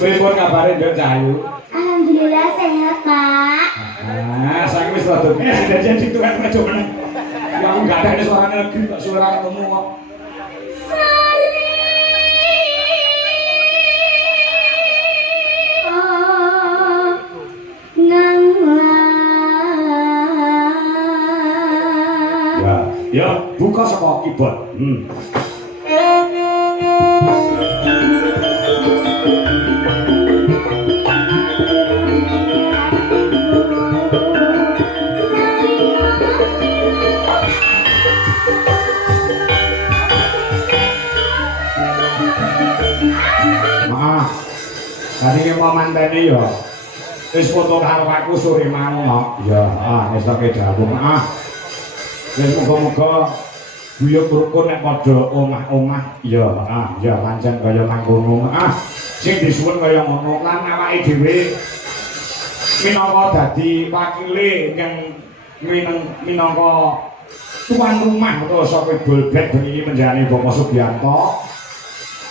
Pripun kabare Nduk Cahayu? Alhamdulillah sehat, Pak. Ah, saiki wis rada janjian ditukang aja meneh. Ya enggak ada suarane negeri kok suara ketemu kok. Ya, buka saka keyboard. Maaf. Tadi mau manteni ya. Wis foto karo aku sore mau kok. Ya, wis tak dawuh. Maaf. Wis muga-muga guyub rukun nek padha omah-omah ya ya pancen kaya mangkono sing disuwun kaya ngono lan awake dhewe minangka dadi wakile yang minangka tuan rumah utawa saka Bolbet bengi menjani Bapak Sugiyanto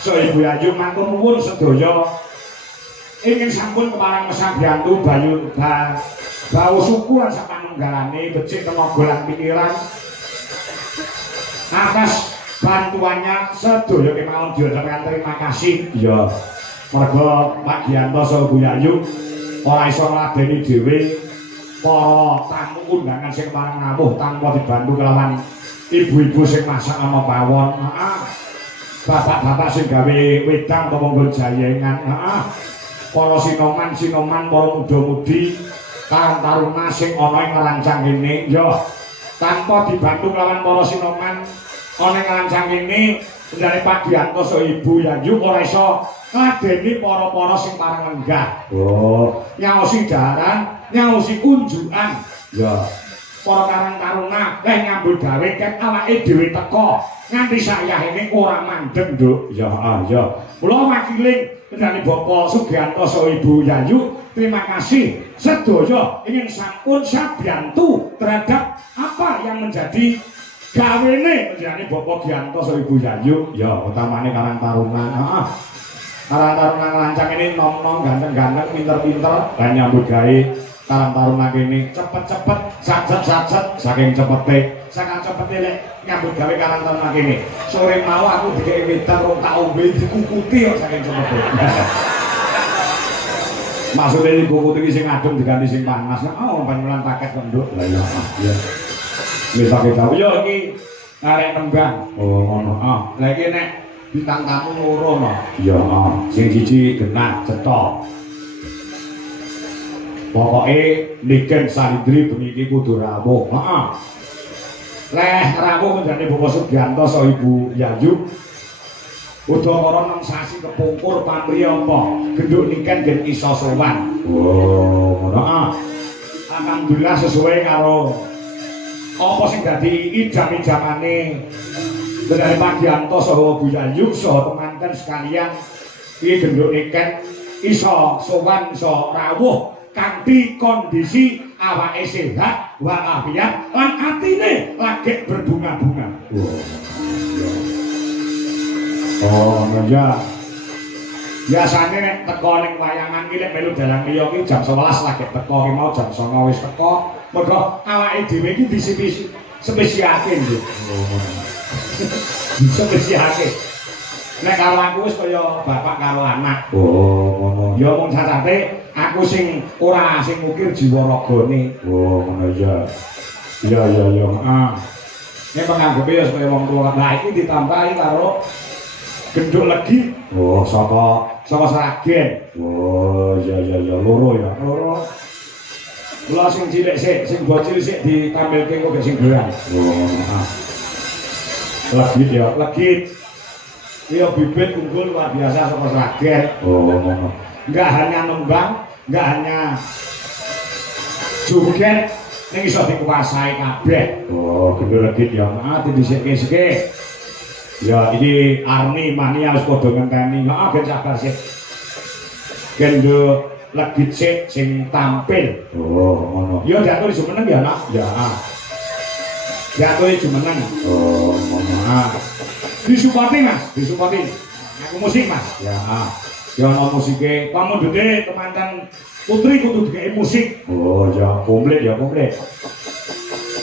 so Ibu Ayu matur nuwun sedaya ingin sampun keparang mesang biyantu bayu bau suku lan sapanunggalane becik tenaga lan pikiran atas bantuannya sedaya kemawon diucapkan terima kasih ya mergo Pak Giyanto saha Bu Yayu ora iso ngladeni dhewe para tamu undangan sing marang rawuh tanpa dibantu kelawan ibu-ibu sing masak ana pawon bapak-bapak sing gawe wedang utawa nggon jayengan para sinoman para muda-mudi taruna sing ana ing rancang kene ya tanpa dibantu kelawan para sinoman ana ing rancang kene njane Pak Giyanto so Ibu Yayu ora iso ngladeni para-para sing pareng lenggah. Oh, nyaosi daran, nyaosi unjukan. Ya. Para karang taruna leh nyambut gawe ket awake dhewe teka nganti sayahene ora mandeg, Nduk. Ya, ya. Kula wakiling njane Bapak Sugiyanto so Ibu Yayu terima kasih sedaya ingin sampun sabiyantu terhadap apa yang menjadi gawene menjadi Bapak Giyanto so Ibu Yayu ya utamane karang taruna karang taruna lancang ini nom-nom ganteng-ganteng pinter-pinter dan nyambut gawe karang taruna kene cepet-cepet satset saking cepete lek nyambut gawe karang taruna kene sore mau aku dikek wedan rong tak ombe dikukuti kok saking cepete maksudnya ini kuku tinggi sing adem diganti sing panas panjulan paket kenduk lah ya bisa kita yo ini ngarek tembang ngono lagi nek bintang tamu loro no iya sing siji genah cetok pokoknya Niken Salindri bengi kudu rawuh leh rawuh menjadi Bapak Sugiyanto so Ibu Yayu udakara nang sasi kepungkur pamriyapa genduk niken gen iso sowan. Ngono alhamdulillah sesuai karo apa sing dadi idam-idamane dari Pak Giyanto saha Bu Yayu saha temanten sekalian iki genduk niken iso sowan iso rawuh kanthi kondisi awake sehat walafiat lan atine lagi berbunga-bunga. Oh, ya. Biasane nek teko ning wayangan iki nek melu dalang liya iki jam 11 lagi teko ki mau jam 09.00 wis teko. Mergo awake dhewe iki spesialke nggih. Spesialke. Nek karo aku wis kaya bapak karo anak. Ngono. Ya mung sacate aku sing ora sing mukir jiwa ragane. Ngono ya. Iya. Nek panganggepe ya kaya wong tuwa. Lah iki ditambahi karo genduk legi saka Sragen iya loro ya kula sing cilik sik sing bocil sik ditampilke kok sing geran legit ya legit iya bibit unggul luar biasa saka Sragen enggak hanya nembang enggak hanya joget ning iso dikuasai kabeh genduk legit ya dhisik-dhisik. Ya ini Arni mania harus podo ngenteni gen sabar sih genduk legit sik sing tampil ngono ya diatur jumeneng ya nak ya diatur jumeneng ngono disupati mas disupati Aku musik Mas. Ya. Ya ono musike. Kamu dene temanten putri kudu dikei musik. Oh ya komplit ya komplit.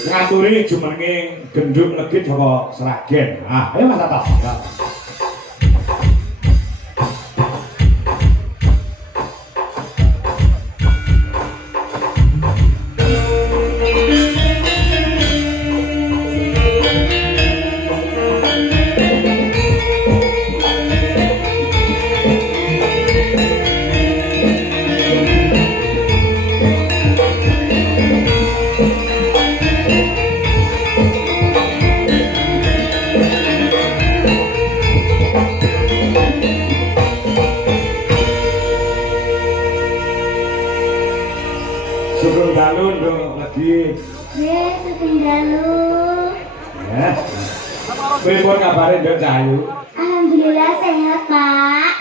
Ngaturi jumenenge gendut legit saka Sragen. Ayo Mas Tato. Ya. Pripun kabare Nduk Cahayu? Alhamdulillah sehat, Pak.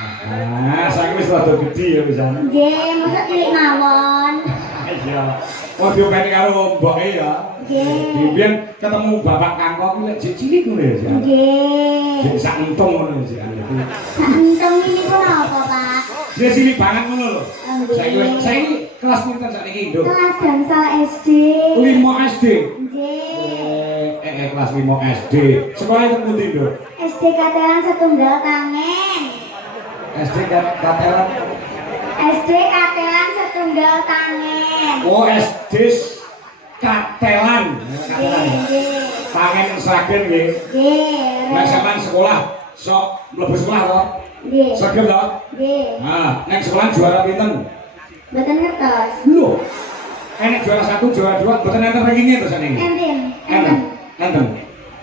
Saiki wis rada gedhi ya pisan. Nggih, mosok cilik mawon. Iya. Oh diopeni karo mboke ya. Nggih. Biyen ketemu Bapak Kangkong iki lek cilik ngono ya, Jan. Nggih. Jek sak entung ngono ya, Jan. Sak entung ini pun apa, Pak? Dia cilik banget ngono lho. Nggih. Saiki kelas pinten sakniki, Nduk? Kelas gangsal SD. 5 SD. Nggih. Kelas 5 SD. Sekolah itu pundi, Nduk? SD Katelan Setunggal Tangen. SD Katelan. SD Katelan Setunggal Tangen. Oh, SD Katelan. Nggih. Tangen Sragen nggih. Nggih. Nek sampean sekolah sok mlebu sekolah to? Nggih. Sregep to? Nggih. Nek sekolah juara pinten? Mboten ngertos. Lho. Enek juara 1, juara 2, mboten enten rankinge to sakniki. Enten. Enten.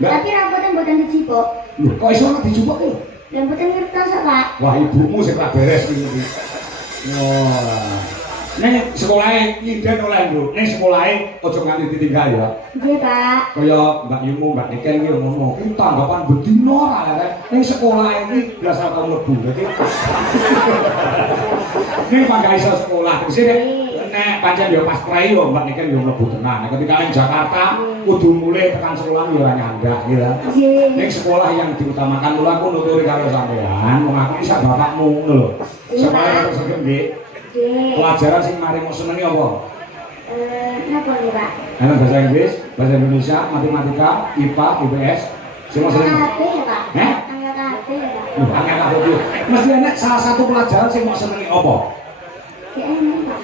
Tapi rambutnya mboten dicipok. Lho, kok iso ora dicupuk lho? Lah mboten ngertos, Pak. Wah, ibumu sing ra beres iki. Wah. Nek sekolahe nyinden oleh Nduk. Nek sekolahe aja nganti ditinggal ya. Nggih, Pak. Kaya Mbak Yumu, Mbak Niken iki ngono. Iki tanggapan bedino ora lek ning sekolah iki biasa tau mlebu. Dadi ning pangga iso sekolah. Sing nek pancen ya pas prai yo Mbak Niken yo mlebu tenan. Nek ketika ning Jakarta kudu mulai tekan sekolah yo ora nyandak ya. Nggih. Ning sekolah yang diutamakan lho aku nuturi karo sampean, wong aku iki sak bapakmu ngono lho. Sekolah terus segem nggih. Nggih. Pelajaran sing mari mau senengi apa? Napa nih, Pak? Ana bahasa Inggris, bahasa Indonesia, matematika, IPA, IPS. Sing mau senengi. Angka ya, Pak? Heh? Angka ya, Pak? Angka kabeh. Mesti enek salah satu pelajaran sing mau senengi apa? Ya enak, Pak.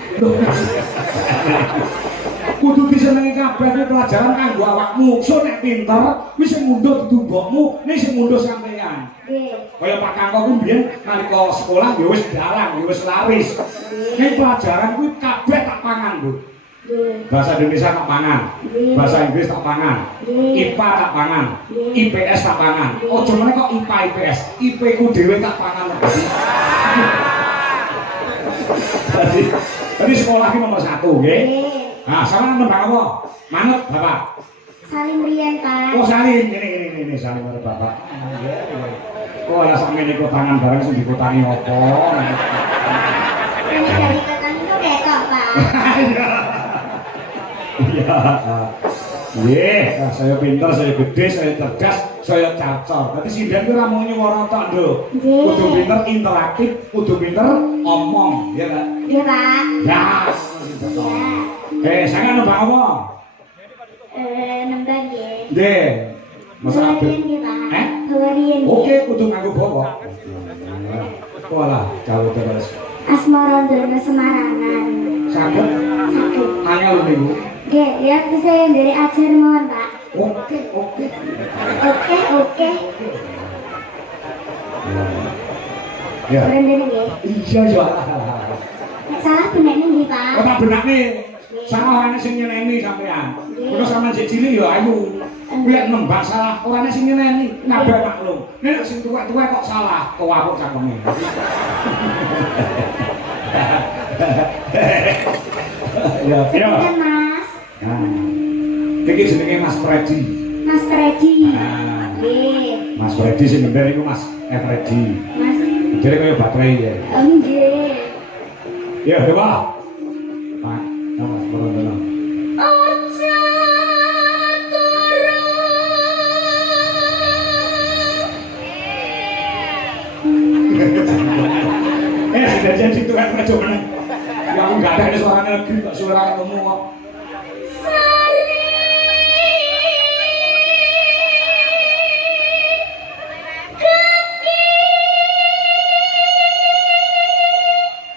Kudu disenengi kabeh kuwi pelajaran kanggo awakmu. So nek pinter, wis sing mundhut dudu mbokmu, nek sing mundhut sampeyan. Nggih. Kaya Pak Kangkong kuwi mbiyen nalika sekolah ya wis dalang, ya wis laris. Nek pelajaran kuwi kabeh tak pangan, Bu. Nggih. Bahasa Indonesia tak pangan, bahasa Inggris tak pangan, IPA tak pangan, IPS tak pangan. Ojo meneh kok IPA IPS, IP ku dhewe tak pangan. Jadi sekolah ini nomor 1, nggih. Nah, sama nembang apa? Manut, Bapak. Salim riyen, Pak. Oh, salin. Ini salin karo Bapak. Kok ora sampe niku tangan bareng sing dikutangi apa? Ini dari petang itu ketok, Pak. Iya. Nggih, saya pinter, saya gede, saya cerdas, saya cacor. Dadi sinden ku ora mung nyuwara tok, Nduk. Nggih. Kudu pinter interaktif, kudu pinter omong, ya kan? Iya, Pak. Ya. Iya. Saya nembang apa? Nembang nggih. Nggih. Masa Hawarian abet. nggih, Pak. Eh? Hawarian. Oke, kudu nganggo bawa. Walah, jauh terus. Asmara Ndono Semarangan. Saged Sakit. angel niku. Nggih, ya saya dari ajar mohon, Pak. Oke. Oke. Ya. Berendene nggih. Iya ya. Nek salah benek nggih, Pak. Kok tak benakne. Salah ana sing nyeneni sampean. Kok sampean sik cilik ya ayu. Kuwi nembang salah, ora ana sing nyeneni. Kabeh maklum. Nek sing tuwek-tuwek kok salah, kewapuk cangkeme. Ya, Sekian, Mas. Nah. Iki jenenge Mas Freddy. Mas Freddy. Nah. Nggih. Mas Freddy sing bener iku Mas Freddy. Mas. Jadi kaya baterai ya. Nggih. Ya, coba. Pak, Mas Purwono. Ojo turun. Jajan situ kan aja meneng. Ya aku enggak ada suara negeri kok suara ketemu kok.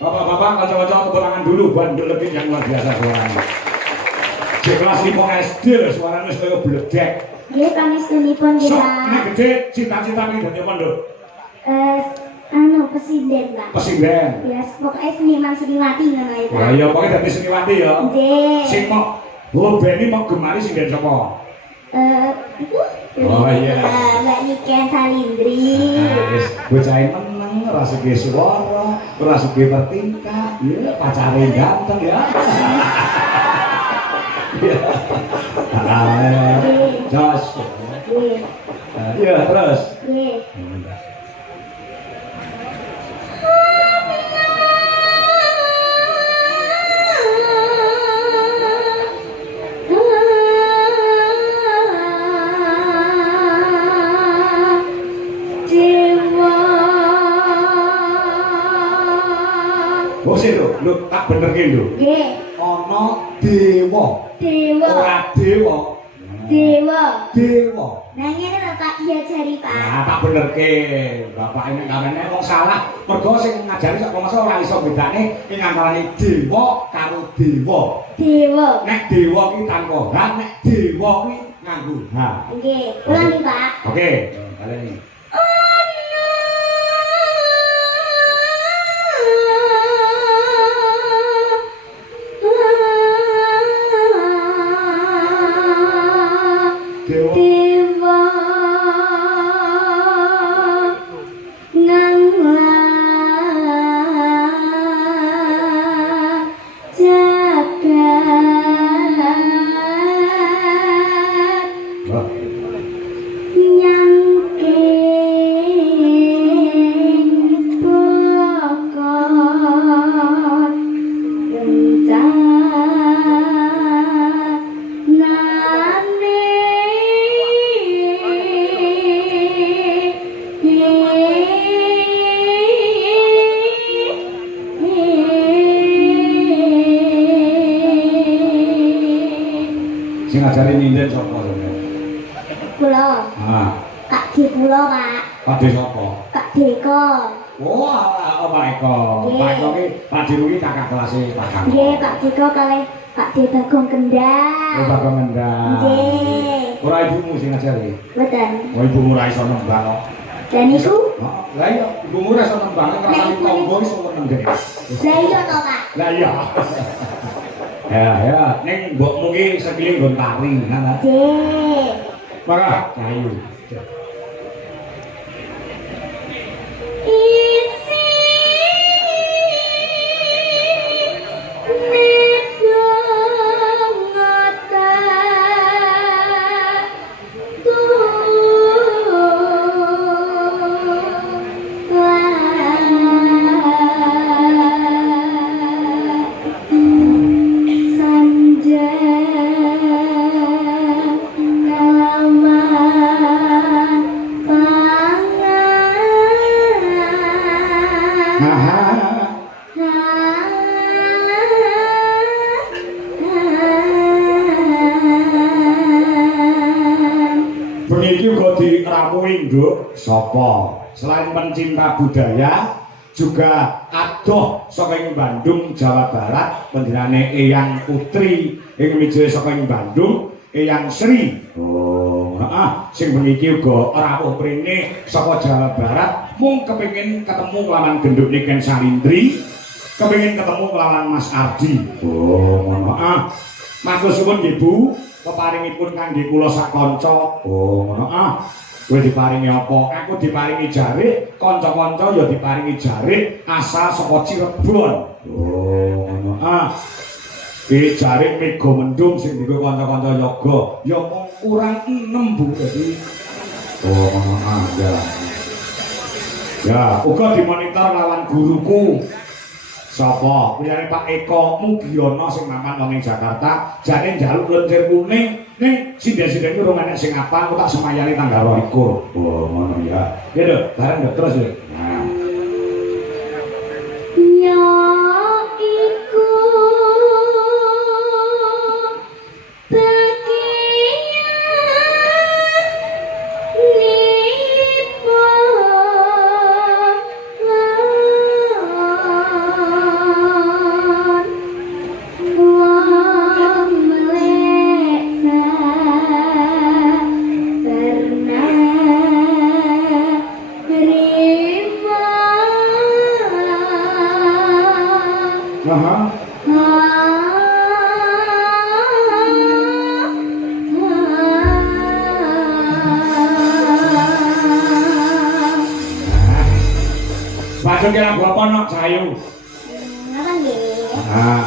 Bapak-bapak, kanca-kanca tepuk tangan dulu buat Ndelekin yang luar biasa suaranya. Di kelas 5 SD suaranya wis kaya bledek. Nggih pangestunipun Sok kita. nek gede cita-citane dadi apa, Nduk? Presiden, Pak. Presiden. Ya, pokoknya seniman Seniwati ngono ya, Pak. Wah, ya pokoke dadi seniwati ya. Nggih. Sing mau Beni mau gemari sing den sapa? Iku. Oh, iya. Mbak Niken Salindri. Wis bocahe meneng, ora sugih swara, ora sugih bertingkah, ya pacare ganteng ya. Ya. Jos. Nggih. Ya, terus. Nggih. Oh sih lho, tak benerke lho. Nggih. Ana dewa. Dewa. Ora dewa. Dewa. Dewa. Nah ngene lho Pak diajari Pak. Nah, tak benerke. Bapak ini kamene wong salah. Mergo sing ngajari sak masa ora iso bedane ing antarané dewa karo dewa. Dewa. Nek dewa ki tanpa H, nek dewa kuwi nganggo H. Nggih, ulangi Pak. Oke, baleni. Dewa nang jagat nyangking pokok Sing ngajari ninden sapa sampeyan? Kula, Ah, Kak Di kula Pak, Pakde sapa? Kak Deko. Wah, Pak Eko. Pak Eko ki Pak Diru ki kakak kelas Pak Kang. Nggih, Kak Deko kalih Kak De Bagong Kendal. Oh, Bagong Ngendang. Nggih. Ora ibumu sing ngajari. Mboten. Oh, ibumu ora iso nembang kok. Dan niku? Oh, lah iya, ibumu ora iso nembang, rasane tonggo iso meneng deh. Lah iya to, Pak. Lah iya. Ya, ning mbokmu ki sekili nggon tari, ngono. Nggih. Maka kayu. Isi nedong Beniki uga diramuhi nduk sapa? Selain pencinta budaya, juga adoh saka ing Bandung, Jawa Barat, panjenengane Eyang Putri ing Wijaya saka ing Bandung, Eyang Sri. Oh, heeh, sing beniki uga rawuh prene saka Jawa Barat, mung kepengin ketemu kelawan genduk Niken Salindri, kepengin ketemu kelawan Mas Ardi. Oh, ngono. Heeh. Matur suwun nggih Bu, keparingipun kangge kula sak kanca. Oh, ngono. Ah. Kowe diparingi apa? Aku diparingi jarik, kanca-kanca ya diparingi jarik asal saka Cirebon. Oh, ngono. Ah. Iki jarik Mega Mendung sing dienggo kanca-kanca yoga, ya mung kurang 6 Bu. Dadi oh, ngono. Ah, ya. Ya, uga dimonitor lawan guruku. Sapa? Kuyane Pak Eko Mugiono sing mapan wong ing Jakarta, jane njaluk lentir kuning ning sinden-sinden iki ora enek sing apa, aku tak semayani tanggal 22. Oh, ngono ya. Ya lho, bareng lho terus lho. Nah. Ya Baju kira gua apa nok Cahayu? Apa nggih? Ah.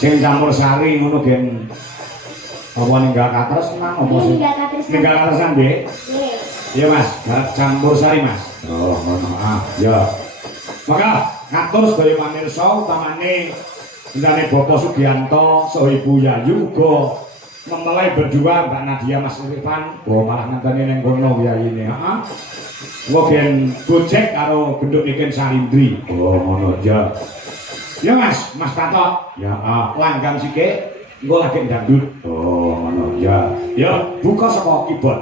Sing campur sari ngono gen apa ninggal katresnan apa sih? Ninggal katresnan nggih. Nggih. Iya Mas, campur sari Mas. Oh, ngono. Ah, ya. Maka ngatur sedaya pamirsa utamane Indane Bapak Sugianto saha Ibu Yayu uga mempelai berdua Mbak Nadia Mas Irfan. Oh, malah ngenteni ning kono yayine. Heeh. Engko gen gojek karo genduk iken Sarindri. Oh, ngono ya. Ya Mas, Mas Tato. Ya, langgam sikik. Engko lagi dangdut. Oh, ngono ya. Ya, buka saka keyboard.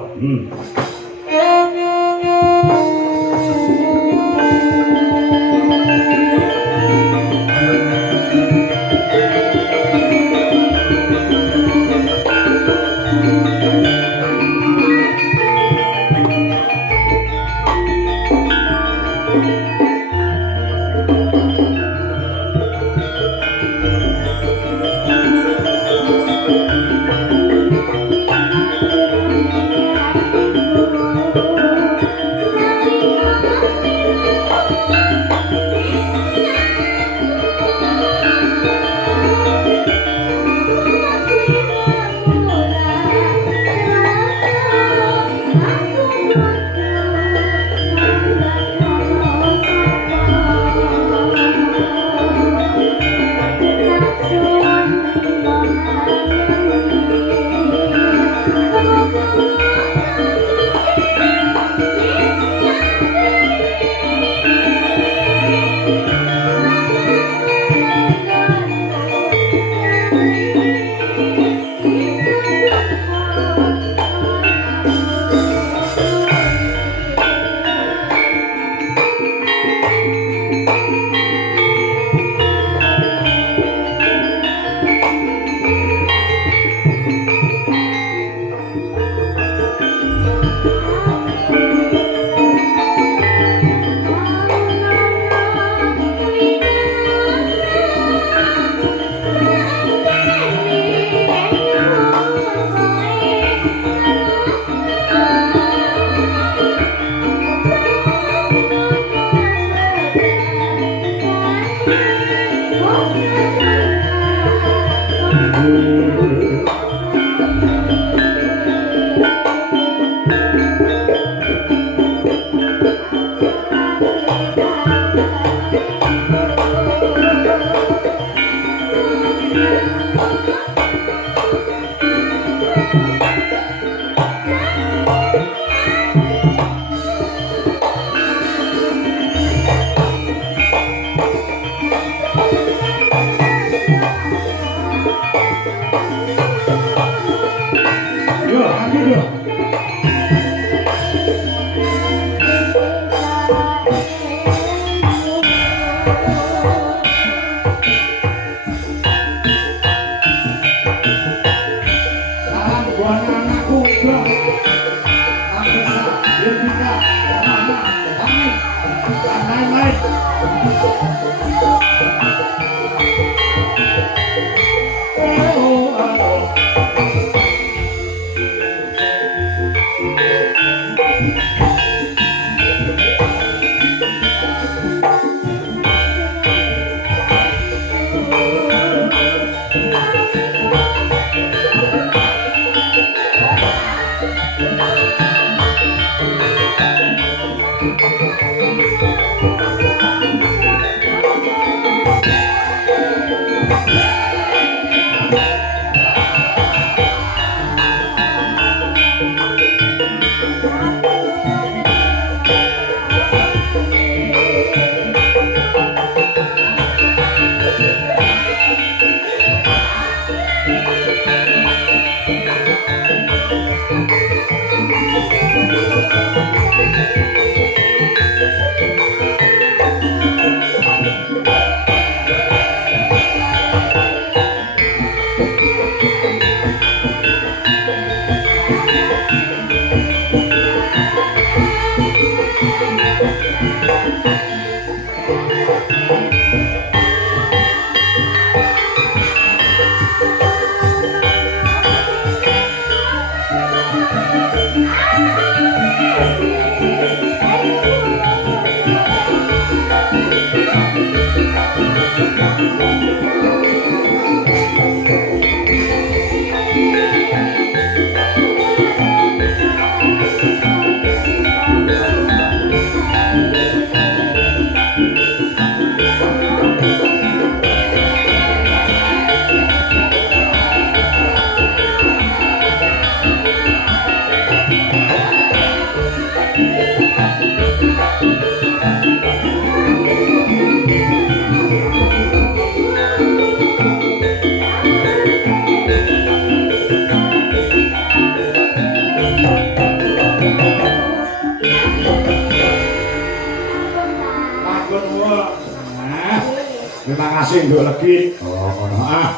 Terima kasih untuk lagi. Oh,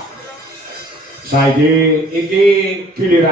saiki iki giliran